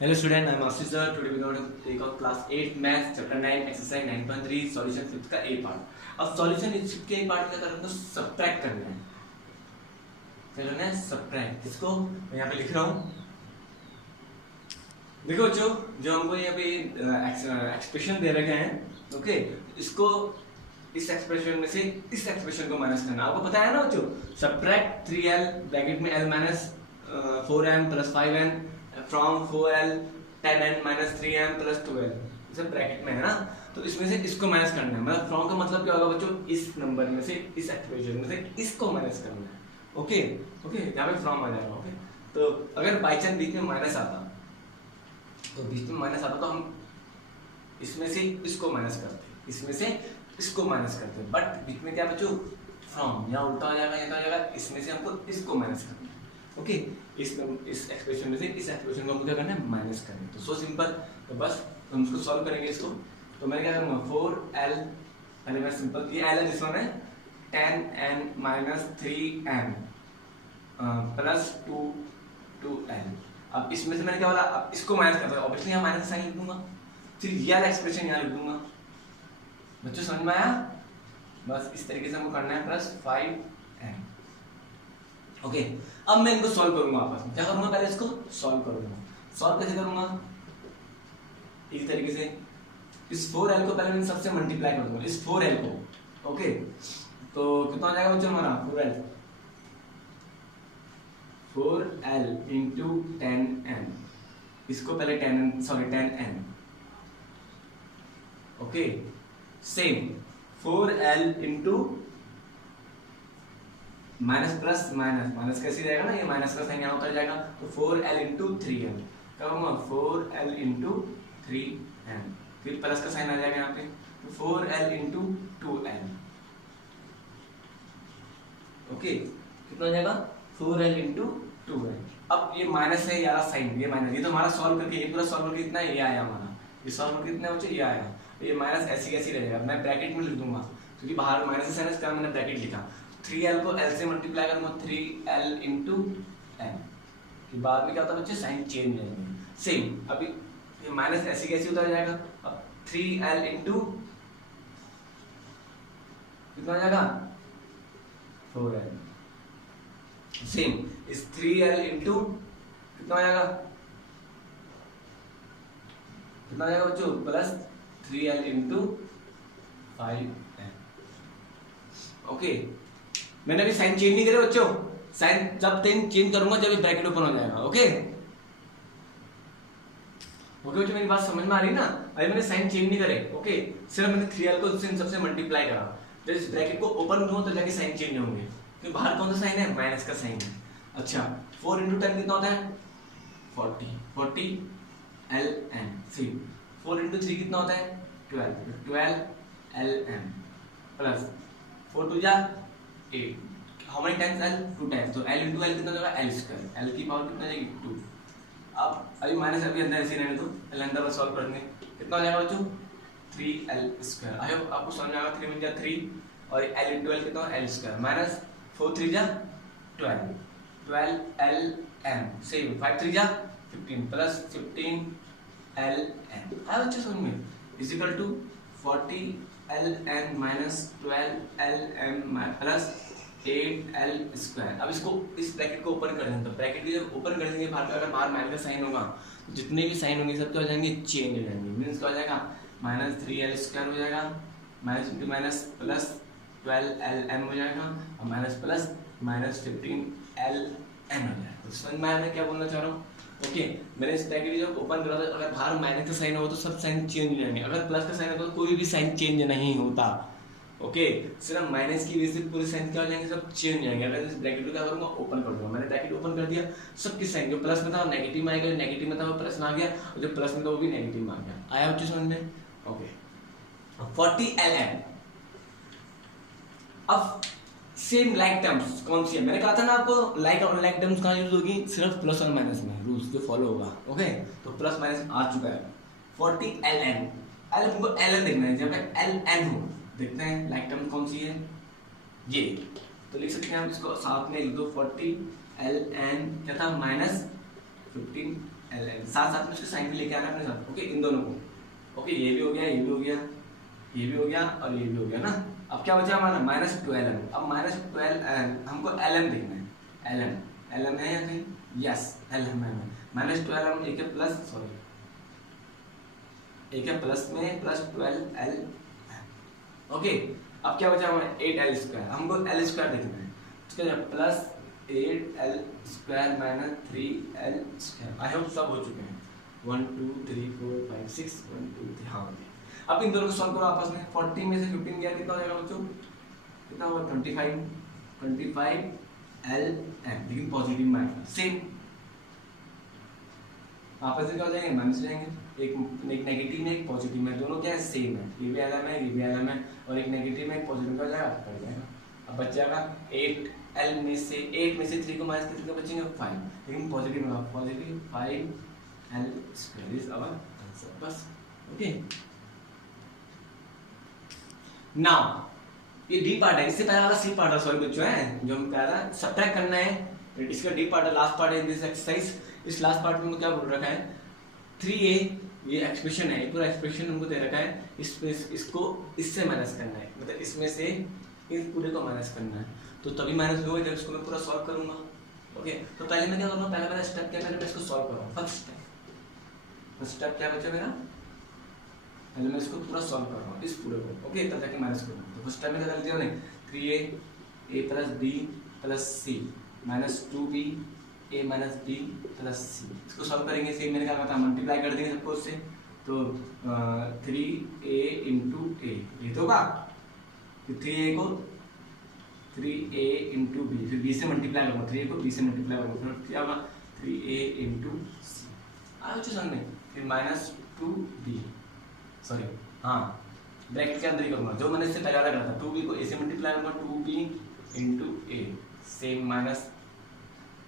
Hello student, I am Ashish sir. Today we are going to take out class 8 maths chapter 9 exercise 9.3 solution 5th का A part। अब solution इस के A part में करना तो subtract करना है। क्या करना है? subtract। इसको मैं यहाँ पे लिख रहा हूँ। देखो जो हमको यहाँ पे एक्सप्रेशन दे रखे हैं, ओके, इसको इस एक्सप्रेशन में से इस एक्सप्रेशन को माइनस करना। आपको पता है ना बच्चों, subtract 3l ब्रैकेट में l minus 4m plus 5n from 4l 10n minus 3m plus 12, सब ब्रैकेट में है ना। तो इसमें से इसको माइनस करना है। मतलब फ्रॉम का मतलब क्या होगा बच्चों, इस नंबर में से इस एक्सप्रेशन में से इसको माइनस करना है। ओके ओके, यहाँ पे फ्रॉम आ जाएगा। ओके, तो अगर बाई चांस बीच में माइनस आता, तो बीच में माइनस आता तो हम इसमें से इसको माइनस करते, इसमें से इसको माइनस करते, बट बीच में क्या बच्चों, फ्रॉम, या उल्टा हो जाएगा, या हो जाएगा, इसमें से हमको इसको माइनस करना है। ओके, इस एक्सप्रेशन में से इस एक्सप्रेशन को हमको क्या करना है, माइनस करना है। तो सो सिंपल, तो बस हम इसको सॉल्व करेंगे इसको। तो मैं क्या करूँगा, 4l, पहले मैं सिंपल, ये l है, दिस वन है 10n minus 3m plus 2l। अब इसमें से मैंने क्या बोला, अब इसको माइनस करता है, ऑब्वियसली यहाँ माइनस साइन लिख दूंगा, फिर ये वाला एक्सप्रेशन यहाँ लिख दूंगा। बच्चों समझ में आया? बस इस तरीके से हमको करना है, प्लस 5n। ओके, अब मैं इनको सॉल्व करूंगा आपस में। क्या करूंगा, पहले इसको सॉल्व करूंगा। सॉल्व कैसे करूंगा, इस तरीके से इस 4l को पहले मैं सबसे मल्टीप्लाई कर दूंगा, इस 4l को। ओके, तो कितना हो जाएगा बच्चों हमारा, 4l इंटू 10n, इसको पहले 10n। Okay, same 4l into minus plus minus, minus कैसे रहेगा ना, ये माइनस का साइन यहाँ उतर जाएगा, तो 4l इंटू 3n, क्या होगा 4l इंटू 3n, फिर प्लस का साइन आ जाएगा यहाँ पे, तो 4l इंटू 2n। ओके, कितना हो जाएगा, 4l इंटू 2n। अब ये माइनस है यार साइन, ये माइनस, ये तो हमारा सॉल्व करके, ये पूरा सॉल्व करके इतना ये आया हमारा, ये सॉल्व करके इतना बच्चे ये आया, ये माइनस ऐसी कैसी रहेगा, मैं ब्रैकेट में लिख दूंगा क्योंकि बाहर माइनस से साइन इसका मैंने ब्रैकेट लिखा। 3l को l से मल्टीप्लाई करूंगा, 3l इंटू n, बाद में क्या होता है बच्चे, साइन चेंज हो जाएंगे। सेम अभी ये माइनस ऐसी कैसी उतर जाएगा, अब 3l इंटू कितना हो जाएगा, 4l। सेम इस 3l इंटू कितना हो जाएगा, कितना हो जाएगा बच्चों, plus 3l into 5l। Okay, मैंने अभी साइन चेंज नहीं करे बच्चों, साइन जब चेंज करूंगा जब ये ब्रैकेट ओपन हो जाएगा। ओके ओके बच्चों, मेरी बात समझ में आ रही है ना? अभी मैंने साइन चेंज नहीं करे, ओके, सिर्फ मैंने 3l को इन सबसे मल्टीप्लाई करा। जब इस ब्रैकेट को ओपन करूंगा तो जाके साइन चेंज होंगे, क्योंकि बाहर कौन सा साइन है, माइनस का साइन है। अच्छा, 4 इंटू 10 कितना होता है, 40 ln। सी 4 इंटू 3 कितना होता है, 12 ln प्लस 4 टू जा 8, how many times l, 2 times, तो l इंटू l कितना होगा, l स्क्वायर, l की पावर कितना जाएगी 2। अब अभी माइनस अभी अंदर ऐसे रहने दो, l अंदर बस सॉल्व करेंगे, कितना हो जाएगा बच्चों, 3l स्क्वायर। आई होप आपको समझ में आएगा, 3 में जा 3 और l इंटू l कितना, l स्क्वायर माइनस 4 3 जा 12 ln, सेम 5 3 जा 15 प्लस 15 ln। आया बच्चे समझ में, is equal to 40 ln minus 12 ln plus 8l square. अब इसको इस ब्रैकेट को ओपन कर देंगे, तो ब्रैकेट की जब ओपन कर देंगे, अगर बाहर माइनस का साइन होगा तो जितने भी साइन होंगे सब क्या हो जाएंगे, चेंज हो जाएंगे। मीन्स क्या हो जाएगा, माइनस 3l स्क्वायर हो जाएगा, minus into minus plus 12ln हो जाएगा, और माइनस प्लस माइनस 15ln हो जाएगा। तो समझ में आया मैं क्या बोलना चाह रहा हूँ? ओके, मैंने इस ब्रैकेट जब ओपन करा था, अगर बाहर माइनस का साइन होगा तो सब साइन चेंज हो जाएंगे, अगर प्लस का साइन होगा तो कोई भी साइन चेंज नहीं होता। ओके, सिर्फ माइनस की वजह से पूरे साइन क्या हो जाएंगे, सब चेंज हो जाएंगे। अगर इस ब्रैकेट को क्या करूंगा, ओपन कर दूंगा, मैंने ब्रैकेट ओपन कर दिया, सबके साइन जो प्लस में था नेगेटिव में आएगा, नेगेटिव में था वो प्लस में आ गया, और जो प्लस में था वो भी नेगेटिव में आ गया। आया बच्चों समझ में? Okay, 40 ln। अब सेम लाइक टर्म्स कौन सी है, मैंने कहा था ना आपको, लाइक और लाइक टर्म्स कहाँ यूज होगी, सिर्फ प्लस और माइनस में, रूल्स जो फॉलो होगा। ओके, तो प्लस माइनस आ चुका है, 40 ln, हमको ln देखना है, जब ln हो देखते हैं लाइक टर्म कौन सी है, ये तो लिख सकते हैं हम इसको साथ में लिख दो, 40 ln क्या था, माइनस 15 एल एन, साथ साथ में उसके साइन भी लेके आना अपने साथ, ओके, इन दोनों को, ओके, ये भी हो गया, ये भी हो गया, ये भी हो गया और ये भी हो गया ना। अब क्या बचा हमारा -12m। अब -12m हमको lm देखना है, lm है या नहीं, यस lm है, -12m एक है प्लस, सॉरी एक है प्लस में प्लस 12l, ओके। अब क्या बचा हमारा 8l², हमको l² देखना है, उसके लिए plus 8l² - 3l²। I hope सब हो चुके हैं, 1 2 3 4 5 6 1 2 3, हाँ हो गया। अब इन दोनों को सॉल्व करो आपस में, 40 में से 15 गया कितना हो जाएगा बच्चों, कितना होगा 25ln, लेकिन पॉजिटिव में आएगा, सेम आपस में क्या हो जाएंगे, माइनस हो जाएंगे, एक नेगेटिव में एक पॉजिटिव में, दोनों क्या है सेम है, ये भी lm है, ये भी lm है, और एक नेगेटिव में एक पॉजिटिव का जाएगा, कट जाएगा। अब बच जाएगा 8 में से 3 को माइनस कितने बचेंगे 5, लेकिन पॉजिटिव में, positive 5l² is our answer, बस, ओके। नाउ ये डी पार्ट है, इससे पहले वाला सी पार्ट है, सॉरी बच्चों है, जो हम कह रहा है सब्ट्रैक्ट करना है, इसका डी पार्ट है, लास्ट पार्ट है दिस एक्सरसाइज। इस लास्ट पार्ट में क्या बोल रखा है, 3a ये एक्सप्रेशन है, पूरा एक्सप्रेशन हमको दे रखा है, इसको इससे माइनस करना है, मतलब इसमें से इस पूरे को माइनस करना है, तो तभी माइनस होगा जब इसको मैं पूरा सॉल्व करूंगा, ओके। तो पहले मैं क्या करूंगा, पहला स्टेप क्या, पहले मैं इसको सॉल्व करूंगा, फर्स्ट स्टेप क्या बचा मेरा, पहले मैं इसको पूरा सॉल्व कर रहा हूँ इस पूरे को, ओके, तब जाके माइनस करूँगा। तो फर्स्ट टाइम में क्या कर दिया मैंने, 3a + b + c -2b a - b + c, इसको सॉल्व करेंगे, सेम मैंने क्या कहा था, मल्टीप्लाई कर देंगे सबको उससे, तो 3a × a, ये तो होगा, फिर 3a को 3a × b, फिर b से मल्टीप्लाई करूँगा, 3a को b से मल्टीप्लाई करूँगा, फिर क्या होगा 3a × c, आज समझ में, फिर -2b, सॉरी हाँ ब्रैकेट के अंदर ही करूँगा, जो मैंने इससे पहले वाला करा था, 2b को a से मल्टीप्लाई करूँगा, 2b × a, सेम माइनस,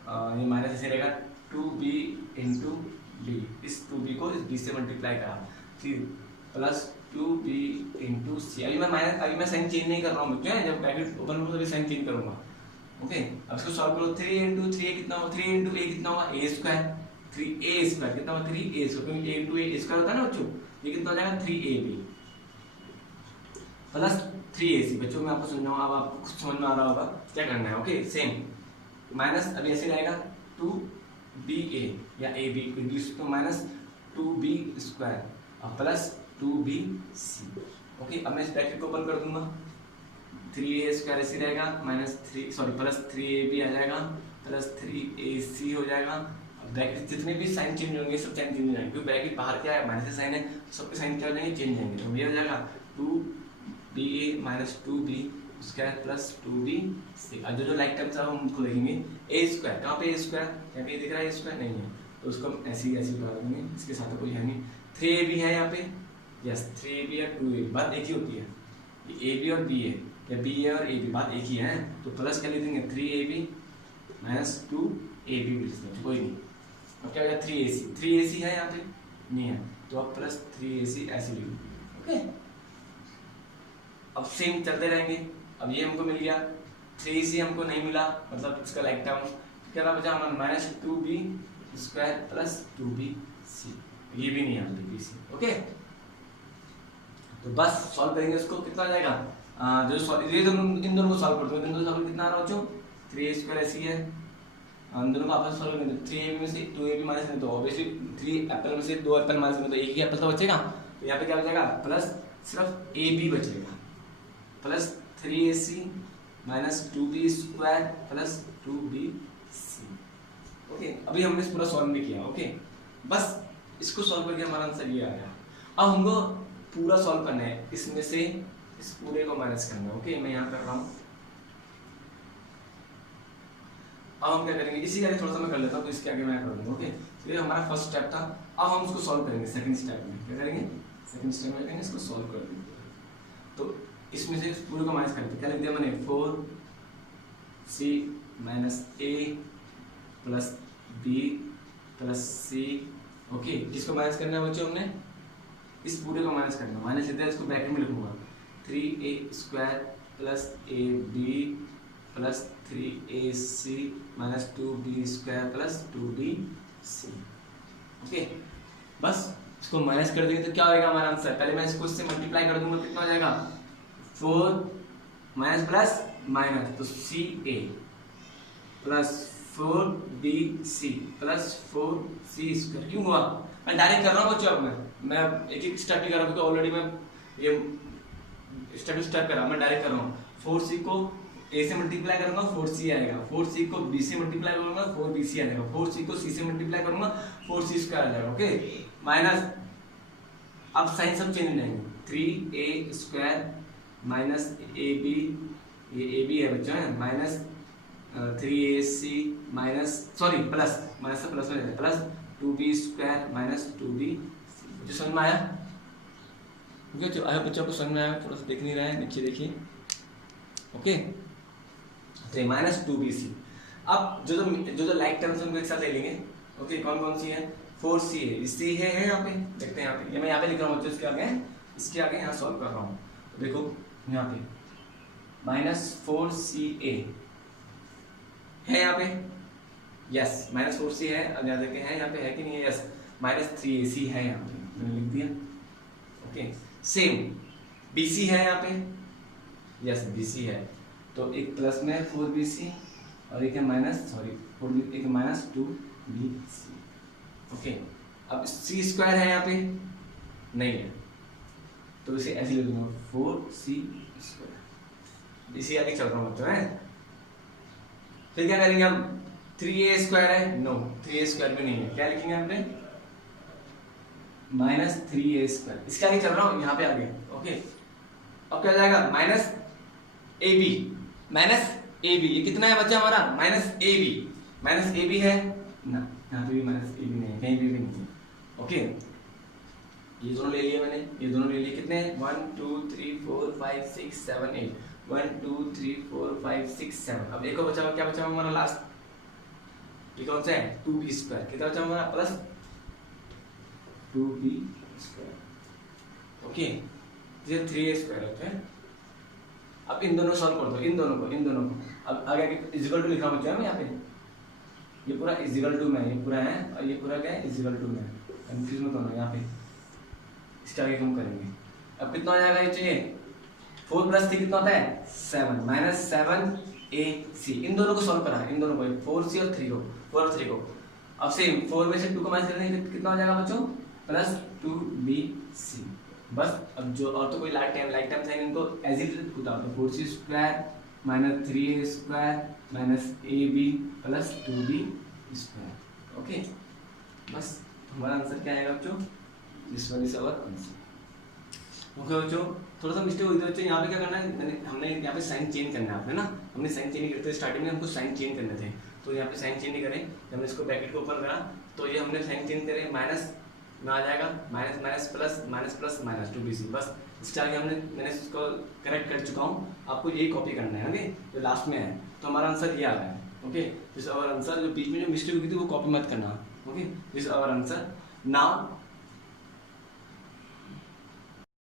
ये माइनस ऐसे रहेगा, 2b × b, इस 2b को इस b से मल्टीप्लाई करा, फिर प्लस 2b × c, अभी मैं साइन चेंज नहीं कर रहा हूँ बच्चों, जब ब्रैकेट ओपन होगा तभी साइन चेंज करूँगा, ओके। अब इसको सॉल्व करो, 3 × 3 कितना होगा, 3 × a कितना होगा, a², 3a² कितना होगा, 3a², क्योंकि a × a² होता है ना बच्चों, ये कितना हो जाएगा 3ab + 3ac, बच्चों मैं आपको समझाऊंगा, अब आपको कुछ समझ में आ रहा होगा क्या करना है, ओके। सेम माइनस अभी ऐसे रहेगा 2ba या ab इंग्लिश तो -2b² और प्लस 2bc, ओके। अब मैं इस ब्रैकेट को ओपन कर दूंगा, 3a² ऐसे रहेगा, प्लस 3ab आ जाएगा, प्लस 3ac हो जाएगा। ब्रैकेट जितने भी साइन चेंज होंगे सब साइन चेंज हो जाएंगे, क्योंकि ब्रैकेट बाहर क्या है माइनस साइन है, तो सबके साइन क्या हो जाएंगे, चेंज होंगे, तो ये हो जाएगा 2ba - 2b² प्लस 2bc, और जो लाइक टर्म्स हम उनको लिखेंगे a², कहाँ पे a², यहाँ पे दिख रहा है a² नहीं है, तो उसको हम ऐसे लगा देंगे, इसके साथ कोई है नहीं, 3ab है यहाँ पे, यस 3ab या 2ab, बात एक ही होती है, ये ab और b है, या b है और ab, बात एक ही है, तो प्लस क्या लिख देंगे 3ab - 2ab, कोई नहीं। अब क्या हो गया 3ac है यहाँ पे नहीं है, तो अब प्लस 3ac ऐसे लिख, ओके। अब सेम चलते रहेंगे, अब ये हमको मिल गया, 3ac हमको नहीं मिला, मतलब इसका लाइक टर्म क्या बचा हमारा, -2b² प्लस 2bc, ये भी नहीं आता bc, ओके। तो बस सॉल्व करेंगे इसको, कितना आ जाएगा, ये इन दोनों को सॉल्व करते हैं, इन दोनों सॉल्व कितना आ रहा है बच्चों, 3a² ऐसी है, हम दोनों को आपस में सॉल्व करेंगे, 3ab में से 2ab माइनस में, तो ऑब्वियसली 3 एप्पल में से 2 एप्पल माइनस में, तो एक ही एप्पल तो बचेगा, तो यहाँ पे क्या बचेगा, प्लस सिर्फ ab बचेगा, plus 3ac - 2b² plus 2bc, okay. अभी हमने पूरा सॉल्व भी किया, ओके। बस इसको सॉल्व करके हमारा आंसर ये आ गया। अब हमको पूरा सॉल्व करना है, इसमें से इस पूरे को माइनस करना है, ओके। मैं यहाँ कर रहा हूँ, अब हम क्या करेंगे, इसी का थोड़ा सा मैं कर लेता हूँ, तो इसके आगे मैं कर दूंगा, ओके। तो ये हमारा फर्स्ट स्टेप था, अब हम उसको सॉल्व करेंगे सेकंड स्टेप में, क्या करेंगे, सेकंड स्टेप में करेंगे, इसको सॉल्व कर देंगे, तो इसमें से पूरे को माइनस करते, क्या लिख दिया मैंने, 4c - a plus b plus c, okay. जिसको माइनस करना है बच्चों हमने, इस पूरे को माइनस करना है, माइनस लेते हैं, इसको ब्रैकेट में लिखूंगा, 3a² plus ab plus 3ac - 2b² plus 2bc, okay, बस इसको माइनस कर देंगे तो क्या होगा हमारा आंसर। पहले मैं इसको इससे मल्टीप्लाई कर दूंगा, कितना हो जाएगा 4 माइनस प्लस माइनस, तो c a plus 4bc plus 4c square. क्यों हुआ, मैं डायरेक्ट कर रहा हूँ बच्चों, अब मैं एक एक स्टेप ही कर रहा हूँ, क्योंकि ऑलरेडी मैं ये स्टेप टू स्टेप कर रहा हूँ, मैं डायरेक्ट कर रहा हूँ। 4c को a से मल्टीप्लाई करूंगा 4c आएगा, 4c को b से मल्टीप्लाई करूंगा 4bc आएगा, 4c को c से मल्टीप्लाई करूंगा 4c स्क्वायर आ जाएगा। ओके, माइनस, अब साइन सब चेंज हो जाएंगे, 3a स्क्वायर माइनस ab, ये ab है बच्चों है, minus 3ac minus sorry plus, minus से प्लस में जाएगा, plus 2b square minus 2b। जो समझ में आया, जो आया बच्चों को समझ में आया, थोड़ा सा देख नहीं रहा है, नीचे देखिए। ओके, तो माइनस 2bc। अब जो लाइक टर्म्स उनको एक साथ ले लेंगे। ओके, कौन कौन सी है, 4c है, c है यहाँ पे, देखते हैं यहाँ पे, ये मैं यहाँ पे लिख रहा हूँ बच्चों, इसके आगे इसके आगे यहाँ सॉल्व कर रहा हूँ, तो देखो यहाँ पे माइनस 4ca है यहाँ पे, यस माइनस 4c है। अब यहाँ देखें है यहाँ पे, है कि नहीं है, यस माइनस 3ac है यहाँ पे, मैंने लिख दिया। ओके, सेम bc है यहाँ पे, यस bc है, तो एक प्लस में 4bc और एक है माइनस सॉरी एक माइनस 2bc। ओके, अब c स्क्वायर है यहाँ पे नहीं है, तो इसे ऐसे लिख दूंगा 4c स्क्वायर, इसी आगे चल रहा हूँ बच्चों है। फिर क्या करेंगे हम, 3a स्क्वायर है, नो 3a स्क्वायर भी नहीं है, क्या लिखेंगे हमने माइनस 3a स्क्वायर, इसके आगे चल रहा हूँ यहाँ पे आगे। ओके, अब क्या हो जाएगा माइनस ab, माइनस ab, ये कितना है बच्चा हमारा माइनस ab है ना, यहाँ पे भी माइनस ab नहीं है, कहीं भी नहीं है। ओके, ये दोनों ले लिए मैंने, ये दोनों ले लिए, कितने 1 2 3 4 5 6 7 8, 1 2 3 4 5 6 7। अब एक और बचा, क्या बचा हमारा लास्ट, ये कौन सा है 2b स्क्वायर, कितना बचा हमारा प्लस 2b स्क्वायर। ओके, ये 3a स्क्वायर होता है। अब इन दोनों सॉल्व कर दो, इन दोनों को। अब आगे इक्वल टू लिखा बच्चा है यहाँ पे, ये पूरा इक्वल टू में, ये पूरा है और ये पूरा क्या है इक्वल टू में, कंफ्यूज मत होना यहाँ पे, इसके आगे हम करेंगे। अब कितना हो जाएगा ये चाहिए 4 प्लस 3 कितना होता है 7, माइनस 7ac। इन दोनों को सॉल्व करा, इन दोनों को 4c और 3 को, 4 और 3 को। अब सेम 4 में से 2 को माइनस करेंगे, कितना हो जाएगा बच्चों प्लस 2bc। बस अब जो और तो कोई लाइक टाइम साइन इनको एज इट इज होता है, 4c square minus 3a square minus ab plus 2b square. Okay, बस हमारा आंसर क्या आएगा बच्चों, this one is our answer. Okay बच्चों, थोड़ा सा मिस्टेक हुई थी बच्चों, यहाँ पे क्या करना है, हमने यहाँ पे साइन चेंज करना है आपने ना, हमने साइन चेंज नहीं करते, स्टार्टिंग में हमको साइन चेंज करने थे, तो यहाँ पे साइन चेंज नहीं करें, जब हमने इसको ब्रैकेट को ओपन करा तो ये हमने साइन चेंज करे, माइनस में आ जाएगा माइनस प्लस माइनस 2bc। बस इसके आगे मैंने इसको करेक्ट कर चुका हूँ, आपको यही कॉपी करना है। ओके, जो लास्ट में है, तो हमारा आंसर ये आ रहा है। ओके, दिस आवर आंसर, जो बीच में जो मिस्टेक हुई थी वो कॉपी मत करना। Okay, this our answer. Now